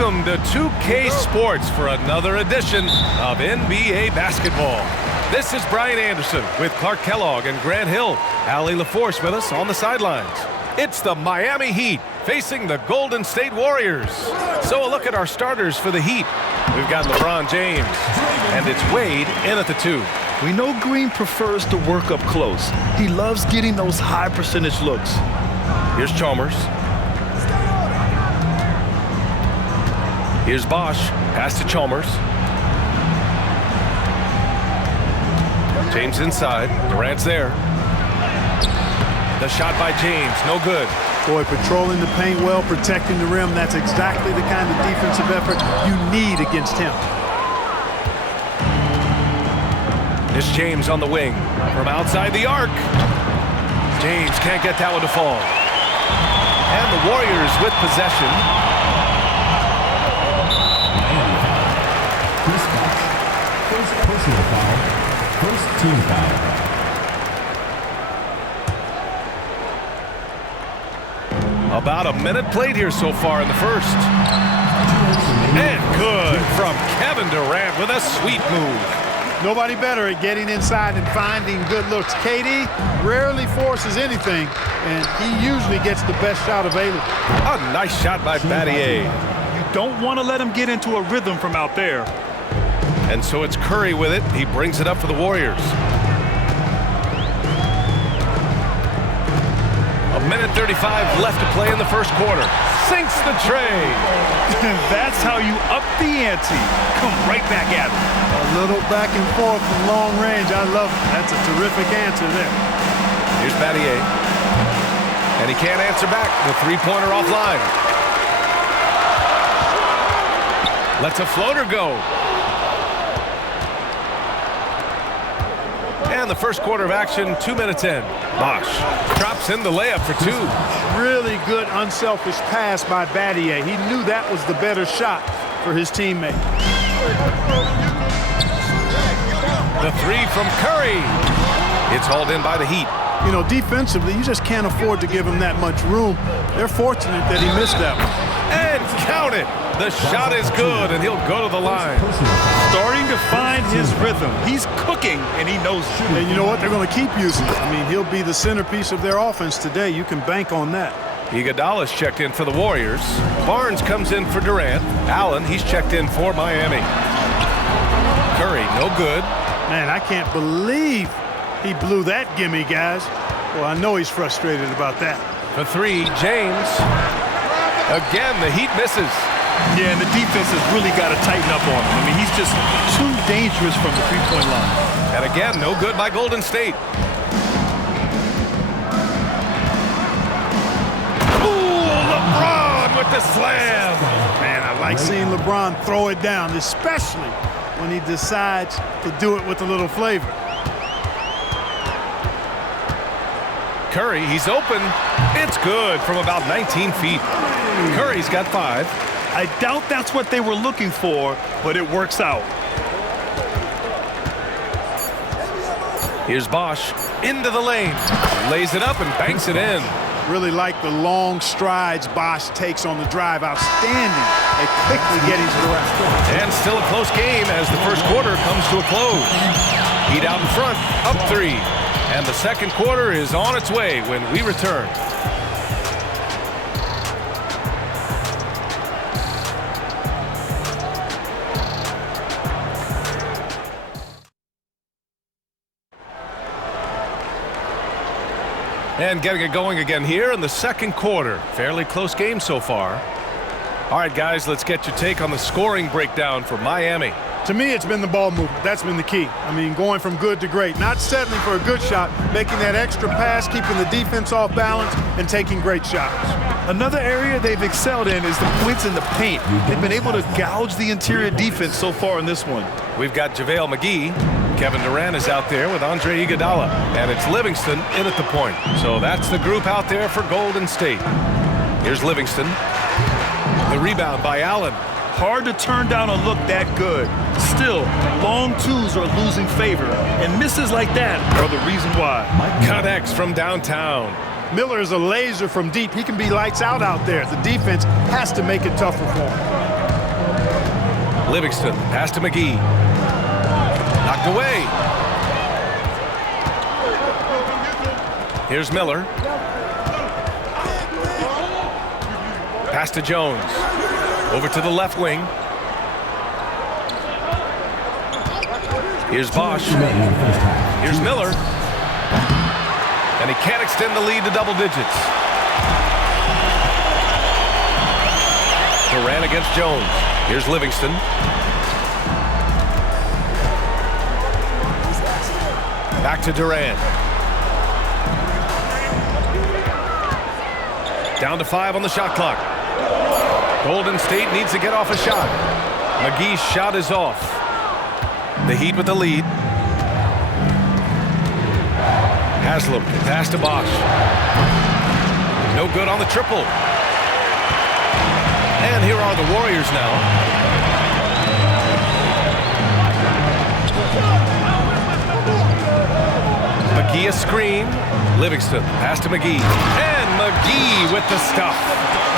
Welcome to 2K Sports for another edition of NBA basketball. This is Brian Anderson with Clark Kellogg and Grant Hill. Allie LaForce with us on the sidelines. It's the Miami Heat facing the Golden State Warriors. So a look at our starters for the Heat. We've got LeBron James, and it's Wade in at the 2. We know Green prefers to work up close. He loves getting those high percentage looks. Here's Chalmers. Here's Bosch. Pass to Chalmers. James inside. Durant's there. The shot by James. No good. Boy, patrolling the paint well, protecting the rim. That's exactly the kind of defensive effort you need against him. It's James on the wing. From outside the arc. James can't get that one to fall. And the Warriors with possession. First personal foul. First team foul. About a minute played here so far in the first. And good from Kevin Durant with a sweet move. Nobody better at getting inside and finding good looks. KD rarely forces anything, and he usually gets the best shot available. A nice shot by Battier. You don't want to let him get into a rhythm from out there. And so it's Curry with it. He brings it up for the Warriors. A minute 35 left to play in the first quarter. Sinks the tray. That's how you up the ante. Come right back at him. A little back and forth from long range. I love it. That's a terrific answer there. Here's Battier. And he can't answer back. The three-pointer offline. Lets a floater go. And the first quarter of action, 2 minutes in. Bosch drops in the layup for 2. Really good unselfish pass by Battier. He knew that was the better shot for his teammate. The 3 from Curry. It's hauled in by the Heat. You know, defensively, you just can't afford to give him that much room. They're fortunate that he missed that one. And count it. The shot is good, and he'll go to the line. Starting to find his rhythm. He's cooking, and he knows it. And you know what? They're going to keep using it. I mean, he'll be the centerpiece of their offense today. You can bank on that. Iguodala's checked in for the Warriors. Barnes comes in for Durant. Allen, he's checked in for Miami. Curry, no good. Man, I can't believe he blew that gimme, guys. Well, I know he's frustrated about that. For 3, James. Again, the Heat misses. Yeah, and the defense has really got to tighten up on him. I mean, he's just too dangerous from the three-point line. And again, no good by Golden State. Ooh, LeBron with the slam. Man, I like seeing LeBron throw it down, especially when he decides to do it with a little flavor. Curry, he's open. It's good from about 19 feet. Curry's got 5. I doubt that's what they were looking for, but it works out. Here's Bosch into the lane. Lays it up and banks it in. Really like the long strides Bosch takes on the drive. Outstanding at quickly getting to the rack. And still a close game as the first quarter comes to a close. Heat out in front, up 3. And the second quarter is on its way when we return. And getting it going again here in the second quarter. Fairly close game so far. All right, guys, let's get your take on the scoring breakdown for Miami. To me, it's been the ball movement. That's been the key. I mean, going from good to great. Not settling for a good shot, making that extra pass, keeping the defense off balance, and taking great shots. Another area they've excelled in is the points in the paint. They've been able to gouge the interior defense so far in this one. We've got JaVale McGee. Kevin Durant is out there with Andre Iguodala. And it's Livingston in at the point. So that's the group out there for Golden State. Here's Livingston. The rebound by Allen. Hard to turn down a look that good. Still, long twos are losing favor, and misses like that are the reason why. Connects from downtown. Miller is a laser from deep. He can be lights out there. The defense has to make it tougher for him. Livingston, pass to McGee. Knocked away. Here's Miller. Pass to Jones. Over to the left wing. Here's Bosch. Here's Miller. And he can't extend the lead to double digits. Durant against Jones. Here's Livingston. Back to Durant. Down to 5 on the shot clock. Golden State needs to get off a shot. McGee's shot is off. The Heat with the lead. Haslam, pass to Bosch. No good on the triple. And here are the Warriors now. McGee a screen. Livingston, pass to McGee. And McGee with the stuff.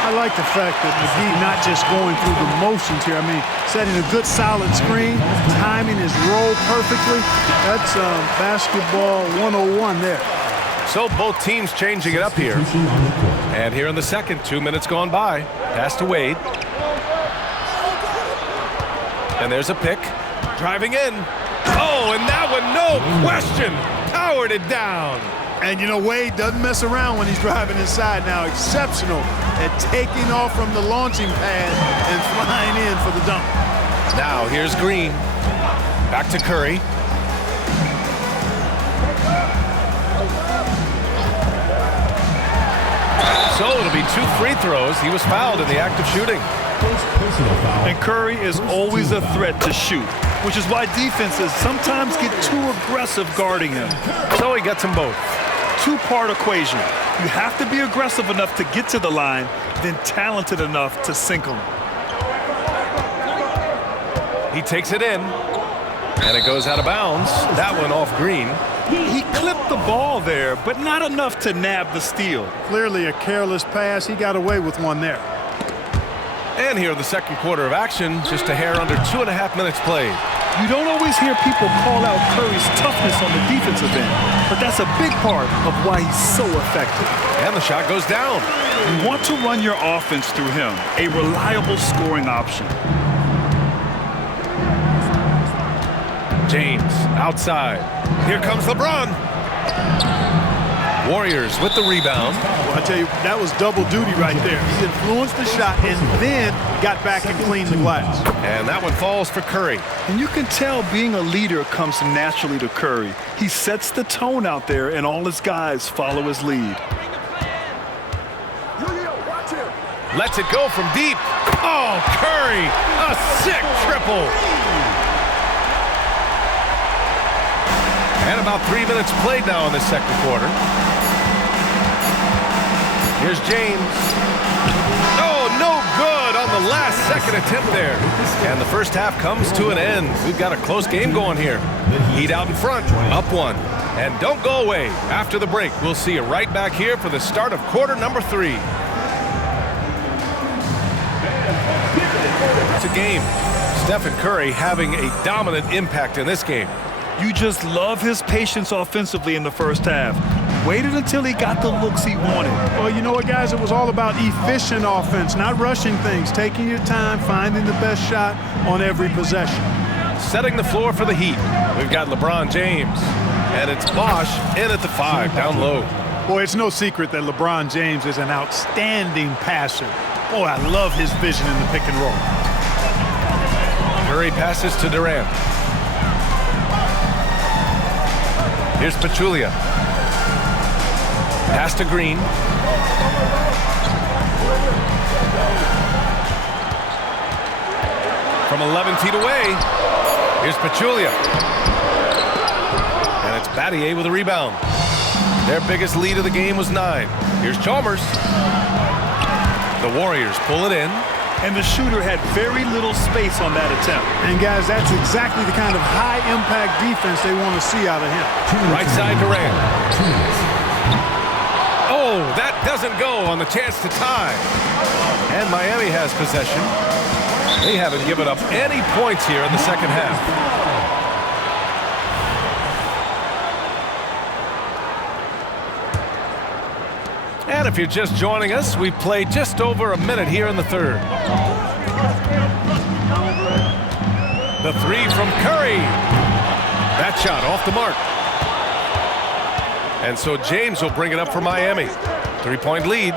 I like the fact that McGee not just going through the motions here. I mean, setting a good solid screen, timing his roll perfectly. That's basketball 101 there. So both teams changing it up here. And here in the second, 2 minutes gone by. Pass to Wade. And there's a pick. Driving in. Oh, and that one, no question, powered it down. And, you know, Wade doesn't mess around when he's driving inside now. Exceptional at taking off from the launching pad and flying in for the dunk. Now here's Green. Back to Curry. So it'll be 2 free throws. He was fouled in the act of shooting. And Curry is always a threat to shoot, which is why defenses sometimes get too aggressive guarding him. So he gets them both. Two-part equation. You have to be aggressive enough to get to the line, then talented enough to sink them. He takes it in, and it goes out of bounds. That one off Green. He clipped the ball there, but not enough to nab the steal. Clearly a careless pass. He got away with one there. And here in the second quarter of action, just a hair under 2.5 minutes played. You don't always hear people call out Curry's toughness on the defensive end, but that's a big part of why he's so effective. And the shot goes down. You want to run your offense through him, a reliable scoring option. James outside. Here comes LeBron. Warriors with the rebound. Well, I tell you, that was double duty right there. He influenced the shot and then got back and cleaned the glass. And that one falls for Curry. And you can tell being a leader comes naturally to Curry. He sets the tone out there, and all his guys follow his lead. Lets it go from deep. Oh, Curry, a sick triple. And about 3 minutes played now in the second quarter. Here's James. Oh, no good on the last second attempt there. And the first half comes to an end. We've got a close game going here. Heat out in front, up 1. And don't go away. After the break, we'll see you right back here for the start of quarter number 3. It's a game. Stephen Curry having a dominant impact in this game. You just love his patience offensively in the first half. Waited until he got the looks he wanted. Well, you know what, guys? It was all about efficient offense, not rushing things, taking your time, finding the best shot on every possession. Setting the floor for the Heat. We've got LeBron James, and it's Bosch in at the 5, down low. Boy, it's no secret that LeBron James is an outstanding passer. Boy, I love his vision in the pick and roll. Curry passes to Durant. Here's Pachulia. Pass to Green. From 11 feet away, here's Pachulia. And it's Battier with a rebound. Their biggest lead of the game was 9. Here's Chalmers. The Warriors pull it in. And the shooter had very little space on that attempt. And, guys, that's exactly the kind of high-impact defense they want to see out of him. Right side Durant. Oh, that doesn't go on the chance to tie. And Miami has possession. They haven't given up any points here in the second half. And if you're just joining us, we've played just over a minute here in the third. The three from Curry. That shot off the mark. And so James will bring it up for Miami. 3-point lead.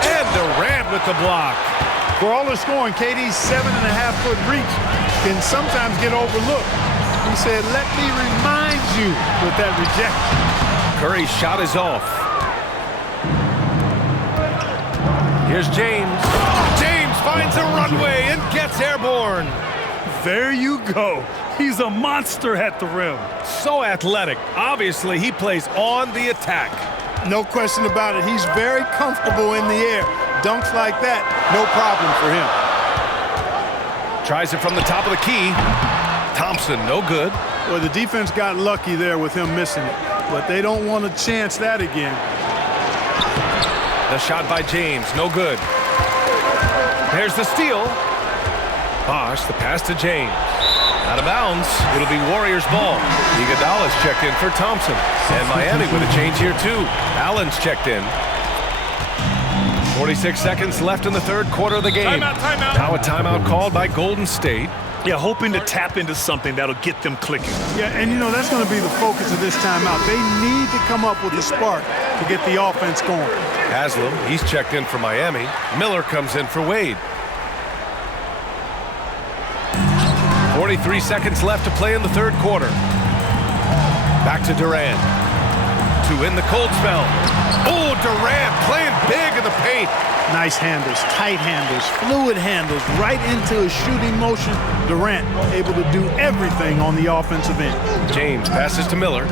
And Durant with the block. For all the scoring, KD's 7.5-foot reach can sometimes get overlooked. He said, let me remind you with that rejection. Curry's shot is off. Here's James. James finds a runway and gets airborne. There you go. He's a monster at the rim. So athletic. Obviously, he plays on the attack. No question about it. He's very comfortable in the air. Dunks like that, no problem for him. Tries it from the top of the key. Thompson, no good. Well, the defense got lucky there with him missing it, but they don't want to chance that again. The shot by James, no good. There's the steal. Bosh, the pass to James. Out of bounds. It'll be Warriors ball. Iguodala's checked in for Thompson. And Miami with a change here too. Allen's checked in. 46 seconds left in the third quarter of the game. Timeout. Now a timeout called by Golden State. Yeah, hoping to tap into something that'll get them clicking. Yeah, and you know, that's going to be the focus of this timeout. They need to come up with a spark to get the offense going. Haslam, he's checked in for Miami. Miller comes in for Wade. 43 seconds left to play in the third quarter. Back to Durant. To win the cold spell. Oh, Durant playing big in the paint. Nice handles, tight handles, fluid handles, right into a shooting motion. Durant able to do everything on the offensive end. James passes to Miller.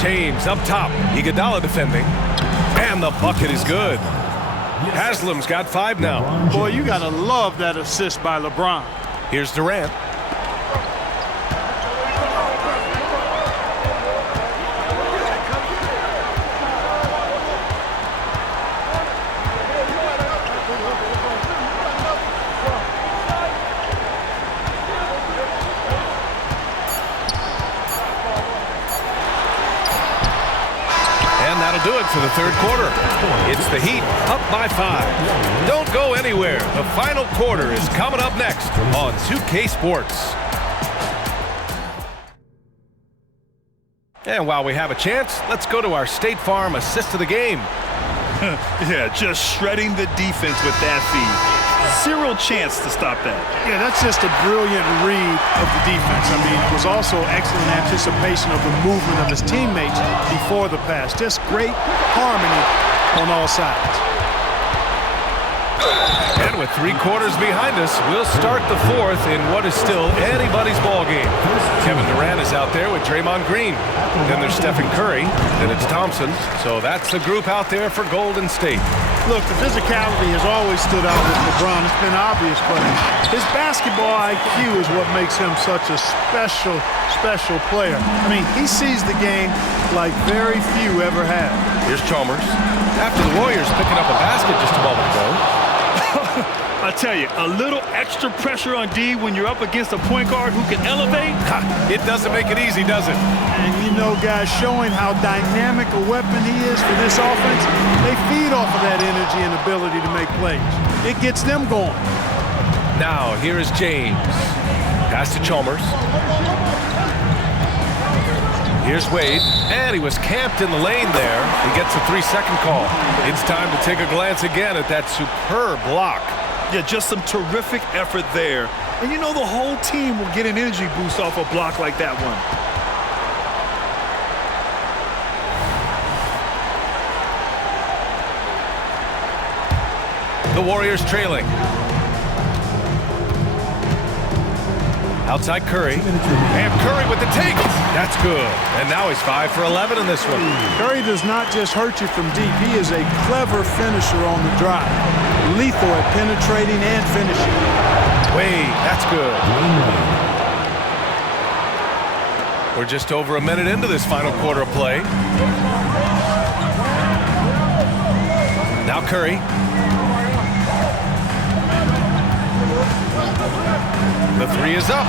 James up top. Iguodala defending. And the bucket is good. Haslam's got 5 now. Boy, you got to love that assist by LeBron. Here's Durant. Do it for the third quarter. It's the Heat up by 5. Don't go anywhere. The final quarter is coming up next on 2K Sports. And while we have a chance, let's go to our State Farm assist of the game. Yeah, just shredding the defense with that feed. Zero chance to stop that. Yeah, that's just a brilliant read of the defense. I mean, it was also excellent anticipation of the movement of his teammates before the pass. Just great harmony on all sides. And with 3 quarters behind us, we'll start the fourth in what is still anybody's ball game. Kevin Durant is out there with Draymond Green. Then there's Stephen Curry. Then it's Thompson. So that's the group out there for Golden State. Look, the physicality has always stood out with LeBron. It's been obvious, but his basketball IQ is what makes him such a special player. I mean, he sees the game like very few ever have. Here's Chalmers. After the Warriors picking up a basket just a moment ago. I tell you, a little extra pressure on D when you're up against a point guard who can elevate. It doesn't make it easy, does it? And you know, guys, showing how dynamic a weapon he is for this offense, they feed off of that energy and ability to make plays. It gets them going. Now, here is James. Pass to Chalmers. Here's Wade, and he was camped in the lane there. He gets a 3-second call. It's time to take a glance again at that superb block. Yeah, just some terrific effort there. And you know the whole team will get an energy boost off a block like that one. The Warriors trailing. Outside Curry. And Curry with the take. That's good. And now he's 5 for 11 in this one. Curry does not just hurt you from deep. He is a clever finisher on the drive. Lethal at penetrating and finishing. Wade, that's good. We're just over a minute into this final quarter of play. Now Curry. The three is up.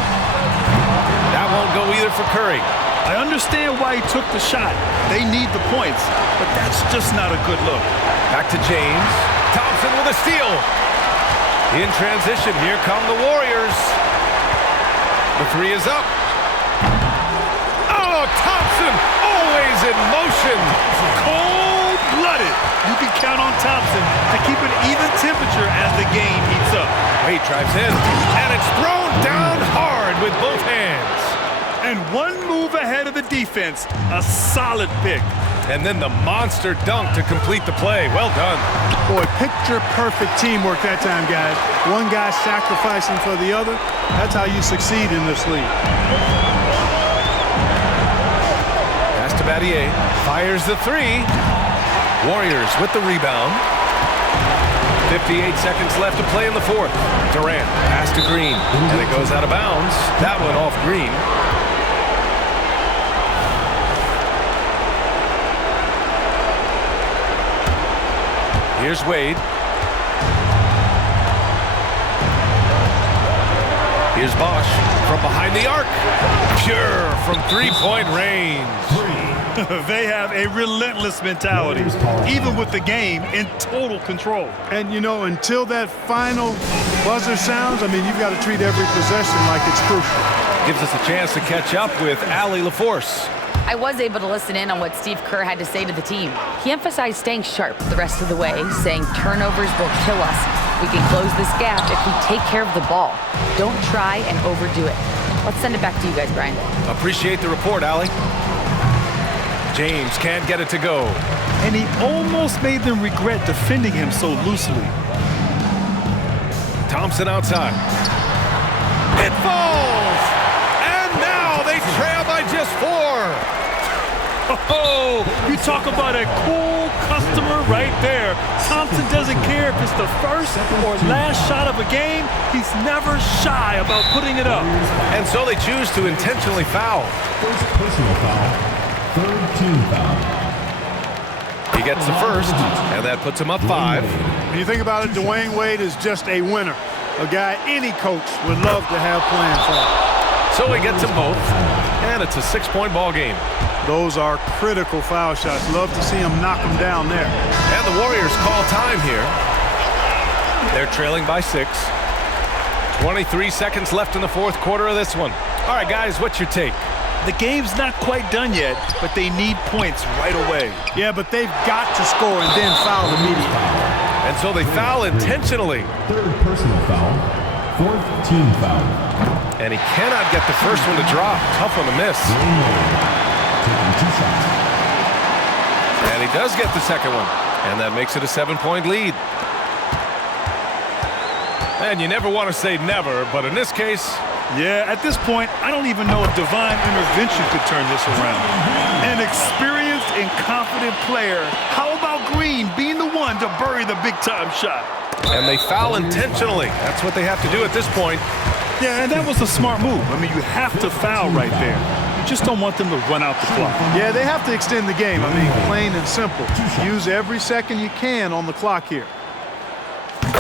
That won't go either for Curry. I understand why he took the shot. They need the points, but that's just not a good look. Back to James. Thompson with a steal. In transition, here come the Warriors. The three is up. Oh, Thompson always in motion. Cold-blooded. You can count on Thompson to keep an even temperature as the game heats up. Wade drives in, and it's thrown down hard with both hands. And one move ahead of the defense, a solid pick. And then the monster dunk to complete the play. Well done. Boy, picture-perfect teamwork that time, guys. One guy sacrificing for the other. That's how you succeed in this league. Pass to Battier. Fires the three. Warriors with the rebound. 58 seconds left to play in the fourth. Durant, pass to Green. And it goes out of bounds. That one off Green. Here's Wade. Here's Bosch from behind the arc. Pure from three-point range. They have a relentless mentality, even with the game in total control. And, you know, until that final buzzer sounds, I mean, you've got to treat every possession like it's crucial. Gives us a chance to catch up with Allie LaForce. I was able to listen in on what Steve Kerr had to say to the team. He emphasized staying sharp the rest of the way, saying turnovers will kill us. We can close this gap if we take care of the ball. Don't try and overdo it. Let's send it back to you guys, Brian. Appreciate the report, Allie. James can't get it to go. And he almost made them regret defending him so loosely. Thompson outside. It falls! And now they trail by just 4. Oh, you talk about a cool customer right there. Thompson doesn't care if it's the first or last shot of a game. He's never shy about putting it up. And so they choose to intentionally foul. First personal foul. Third team foul. He gets the first, and that puts him up 5. When you think about it, Dwayne Wade is just a winner. A guy any coach would love to have playing for him. So he gets them both, and it's a 6-point ball game. Those are critical foul shots. Love to see him knock them down there. And the Warriors call time here. They're trailing by 6. 23 seconds left in the fourth quarter of this one. All right, guys, what's your take? The game's not quite done yet, but they need points right away. Yeah, but they've got to score and then foul immediately. And so they foul intentionally. Third personal foul. Fourth team foul. And he cannot get the first one to drop. Tough one to miss. Taking 2 shots. And he does get the second one. And that makes it a 7-point lead. And you never want to say never, but in this case... Yeah, at this point, I don't even know if divine intervention could turn this around. An experienced and confident player. How about Green being the one to bury the big-time shot? And they foul intentionally. That's what they have to do at this point. Yeah, and that was a smart move. I mean, you have to foul right there. You just don't want them to run out the clock. Yeah, they have to extend the game. I mean, plain and simple. Use every second you can on the clock here.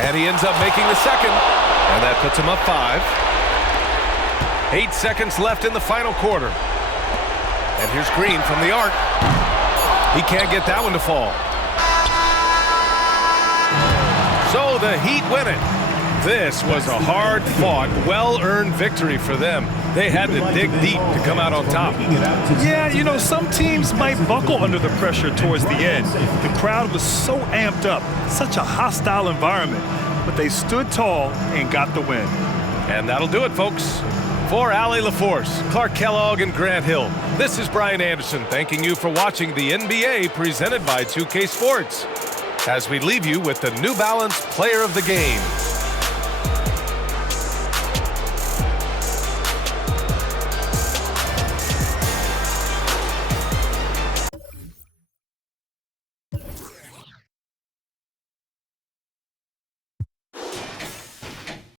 And he ends up making the second. And that puts him up 5. 8 seconds left in the final quarter. And here's Green from the arc. He can't get that one to fall. So the Heat win it. This was a hard-fought, well-earned victory for them. They had to dig deep to come out on top. Yeah, you know, some teams might buckle under the pressure towards the end. The crowd was so amped up, such a hostile environment. But they stood tall and got the win. And that'll do it, folks. For Allie LaForce, Clark Kellogg, and Grant Hill, this is Brian Anderson thanking you for watching the NBA presented by 2K Sports. As we leave you with the New Balance Player of the Game.